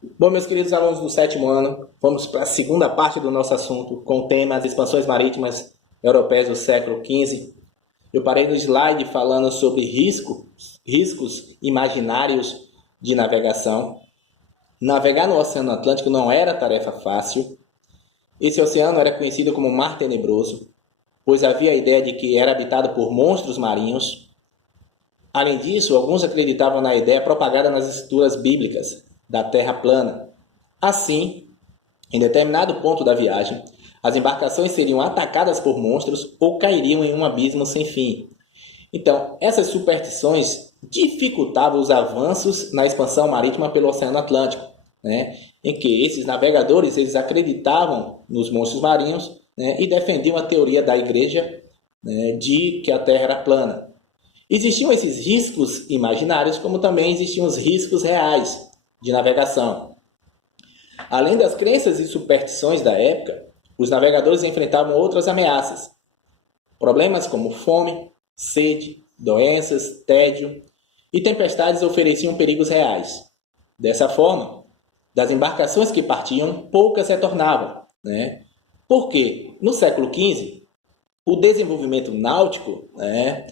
Bom, meus queridos alunos do sétimo ano, vamos para a segunda parte do nosso assunto, com o tema As expansões marítimas europeias do século XV. Eu parei no slide falando sobre riscos imaginários de navegação. Navegar no Oceano Atlântico não era tarefa fácil. Esse oceano era conhecido como Mar Tenebroso, pois havia a ideia de que era habitado por monstros marinhos. Além disso, alguns acreditavam na ideia propagada nas escrituras bíblicas da Terra plana. Assim, em determinado ponto da viagem, as embarcações seriam atacadas por monstros ou cairiam em um abismo sem fim. Então, essas superstições dificultavam os avanços na expansão marítima pelo Oceano Atlântico, né? Em que esses navegadores eles acreditavam nos monstros marinhos, né? E defendiam a teoria da igreja, né? De que a Terra era plana. Existiam esses riscos imaginários, como também existiam os riscos reais de navegação. Além das crenças e superstições da época, os navegadores enfrentavam outras ameaças. Problemas como fome, sede, doenças, tédio e tempestades ofereciam perigos reais. Dessa forma, das embarcações que partiam, poucas retornavam, né? Porque no século XV, o desenvolvimento náutico, né,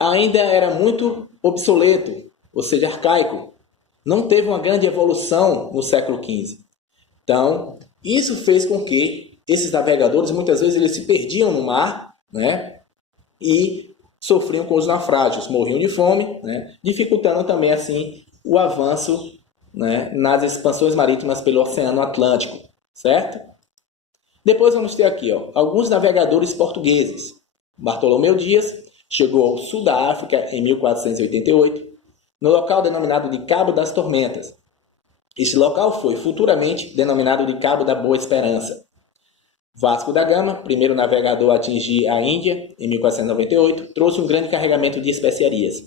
ainda era muito obsoleto, ou seja, arcaico. Não teve uma grande evolução no século XV. Então, isso fez com que esses navegadores, muitas vezes, eles se perdiam no mar, né? E sofriam com os naufrágios, morriam de fome, né? Dificultando também, assim, o avanço, né, nas expansões marítimas pelo Oceano Atlântico, certo? Depois vamos ter aqui, ó, alguns navegadores portugueses. Bartolomeu Dias chegou ao sul da África em 1488, no local denominado de Cabo das Tormentas. Esse local foi futuramente denominado de Cabo da Boa Esperança. Vasco da Gama, primeiro navegador a atingir a Índia em 1498, trouxe um grande carregamento de especiarias.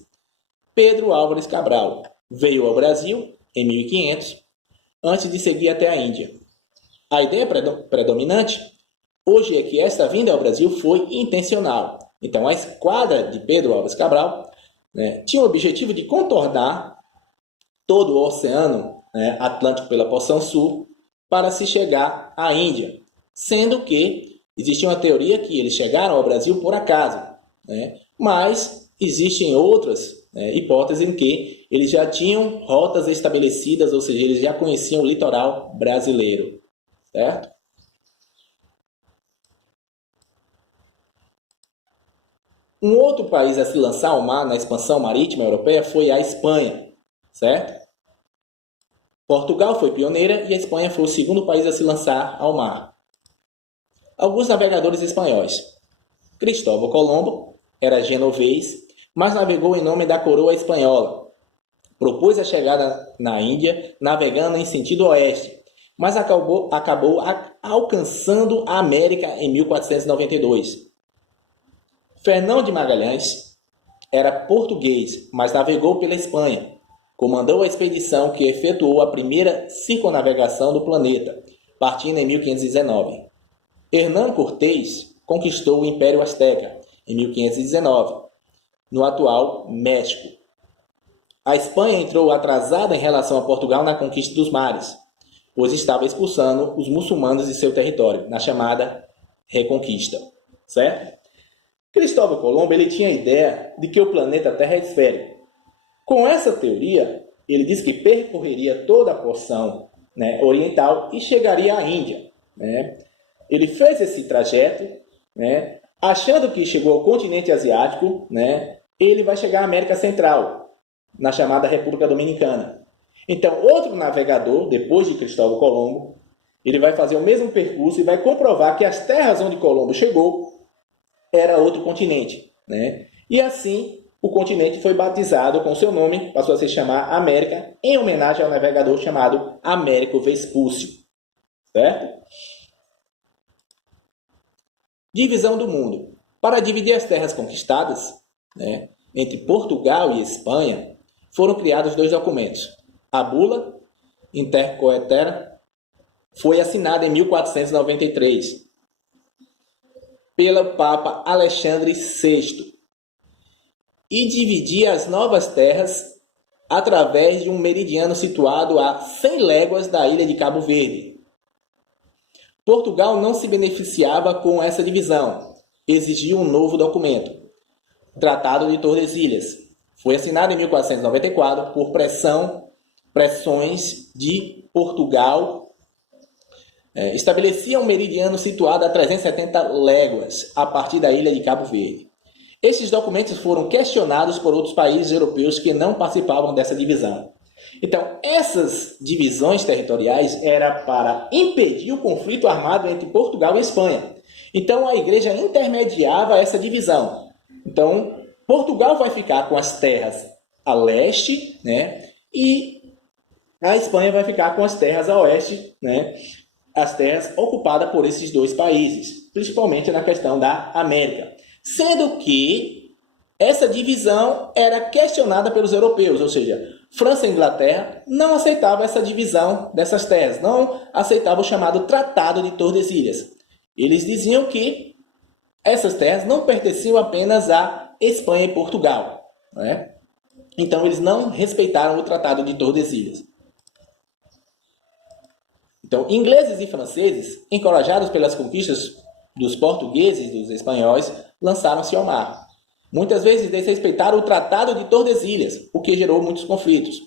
Pedro Álvares Cabral veio ao Brasil em 1500, antes de seguir até a Índia. A ideia predominante hoje é que esta vinda ao Brasil foi intencional. Então, a esquadra de Pedro Álvares Cabral, né, tinha o objetivo de contornar todo o Oceano, né, Atlântico pela porção sul para se chegar à Índia, sendo que existia uma teoria que eles chegaram ao Brasil por acaso, né, mas existem outras, né, hipóteses em que eles já tinham rotas estabelecidas, ou seja, eles já conheciam o litoral brasileiro, certo? Um outro país a se lançar ao mar na expansão marítima europeia foi a Espanha, certo? Portugal foi pioneira e a Espanha foi o segundo país a se lançar ao mar. Alguns navegadores espanhóis. Cristóvão Colombo era genovês, mas navegou em nome da coroa espanhola. Propôs a chegada na Índia, navegando em sentido oeste, mas acabou alcançando a América em 1492. Fernão de Magalhães era português, mas navegou pela Espanha. Comandou a expedição que efetuou a primeira circunnavegação do planeta, partindo em 1519. Hernán Cortés conquistou o Império Azteca em 1519, no atual México. A Espanha entrou atrasada em relação a Portugal na conquista dos mares, pois estava expulsando os muçulmanos de seu território, na chamada Reconquista, certo? Cristóvão Colombo ele tinha a ideia de que o planeta Terra é esférico. Com essa teoria, ele diz que percorreria toda a porção, né, oriental e chegaria à Índia, né? Ele fez esse trajeto, né, achando que chegou ao continente asiático, né, ele vai chegar à América Central, na chamada República Dominicana. Então, outro navegador, depois de Cristóvão Colombo, ele vai fazer o mesmo percurso e vai comprovar que as terras onde Colombo chegou era outro continente, né? E assim, o continente foi batizado com seu nome, passou a se chamar América, em homenagem ao navegador chamado Américo Vespúcio, certo? Divisão do mundo. Para dividir as terras conquistadas, né, entre Portugal e Espanha, foram criados dois documentos. A Bula Intercoetera foi assinada em 1493 pelo Papa Alexandre VI e dividia as novas terras através de um meridiano situado a 100 léguas da ilha de Cabo Verde. Portugal não se beneficiava com essa divisão, exigiu um novo documento, Tratado de Tordesilhas. Foi assinado em 1494 por pressões de Portugal. Estabelecia um meridiano situado a 370 léguas a partir da ilha de Cabo Verde. Esses documentos foram questionados por outros países europeus que não participavam dessa divisão. Então, essas divisões territoriais eram para impedir o conflito armado entre Portugal e Espanha. Então, a igreja intermediava essa divisão. Então, Portugal vai ficar com as terras a leste, né? E a Espanha vai ficar com as terras a oeste, né? As terras ocupadas por esses dois países, principalmente na questão da América. Sendo que essa divisão era questionada pelos europeus, ou seja, França e Inglaterra não aceitavam essa divisão dessas terras, não aceitavam o chamado Tratado de Tordesilhas. Eles diziam que essas terras não pertenciam apenas à Espanha e Portugal, né? Então eles não respeitaram o Tratado de Tordesilhas. Então, ingleses e franceses, encorajados pelas conquistas dos portugueses e dos espanhóis, lançaram-se ao mar. Muitas vezes desrespeitaram o Tratado de Tordesilhas, o que gerou muitos conflitos.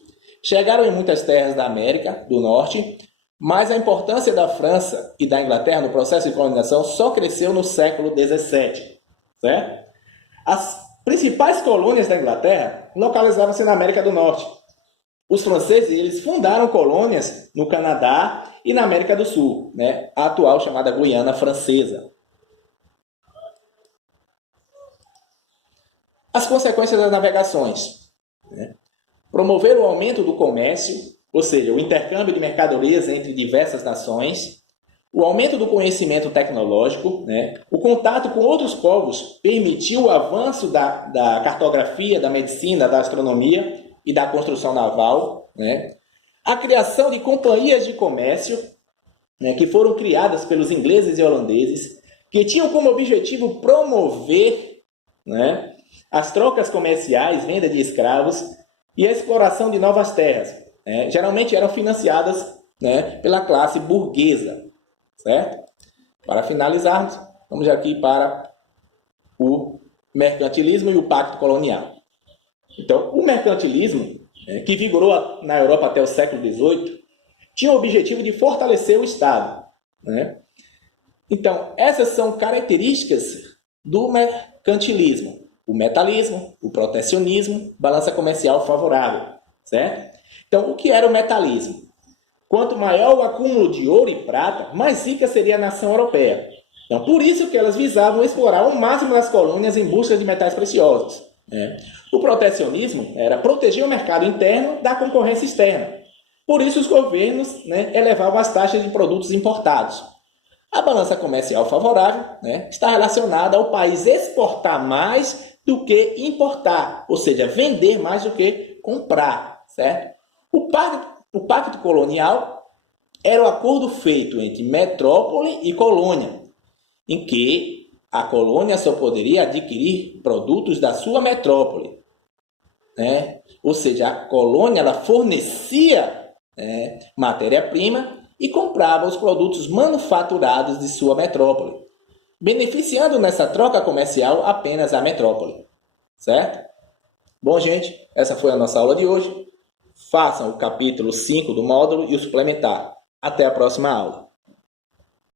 Chegaram em muitas terras da América do Norte, mas a importância da França e da Inglaterra no processo de colonização só cresceu no século XVII. Certo? As principais colônias da Inglaterra localizavam-se na América do Norte. Os franceses eles fundaram colônias no Canadá e na América do Sul, né? A atual chamada Guiana Francesa. As consequências das navegações, né? Promover o aumento do comércio, ou seja, o intercâmbio de mercadorias entre diversas nações, o aumento do conhecimento tecnológico, né? O contato com outros povos permitiu o avanço da cartografia, da medicina, da astronomia e da construção naval, né? A criação de companhias de comércio, né, que foram criadas pelos ingleses e holandeses, que tinham como objetivo promover, né, as trocas comerciais, venda de escravos e a exploração de novas terras. Né? Geralmente eram financiadas, né, pela classe burguesa. Certo? Para finalizarmos, vamos aqui para o mercantilismo e o pacto colonial. Então, o mercantilismo, que vigorou na Europa até o século XVIII, tinha o objetivo de fortalecer o Estado. Né? Então, essas são características do mercantilismo. O metalismo, o protecionismo, balança comercial favorável. Certo? Então, o que era o metalismo? Quanto maior o acúmulo de ouro e prata, mais rica seria a nação europeia. Então, por isso que elas visavam explorar o máximo das colônias em busca de metais preciosos. Né? O protecionismo era proteger o mercado interno da concorrência externa. Por isso, os governos, né, elevavam as taxas de produtos importados. A balança comercial favorável, né, está relacionada ao país exportar mais do que importar, ou seja, vender mais do que comprar. Certo? O pacto colonial era o acordo feito entre metrópole e colônia, em que a colônia só poderia adquirir produtos da sua metrópole. Né? Ou seja, a colônia ela fornecia, né, matéria-prima e comprava os produtos manufaturados de sua metrópole, beneficiando nessa troca comercial apenas a metrópole. Certo? Bom, gente, essa foi a nossa aula de hoje. Façam o capítulo 5 do módulo e o suplementar. Até a próxima aula.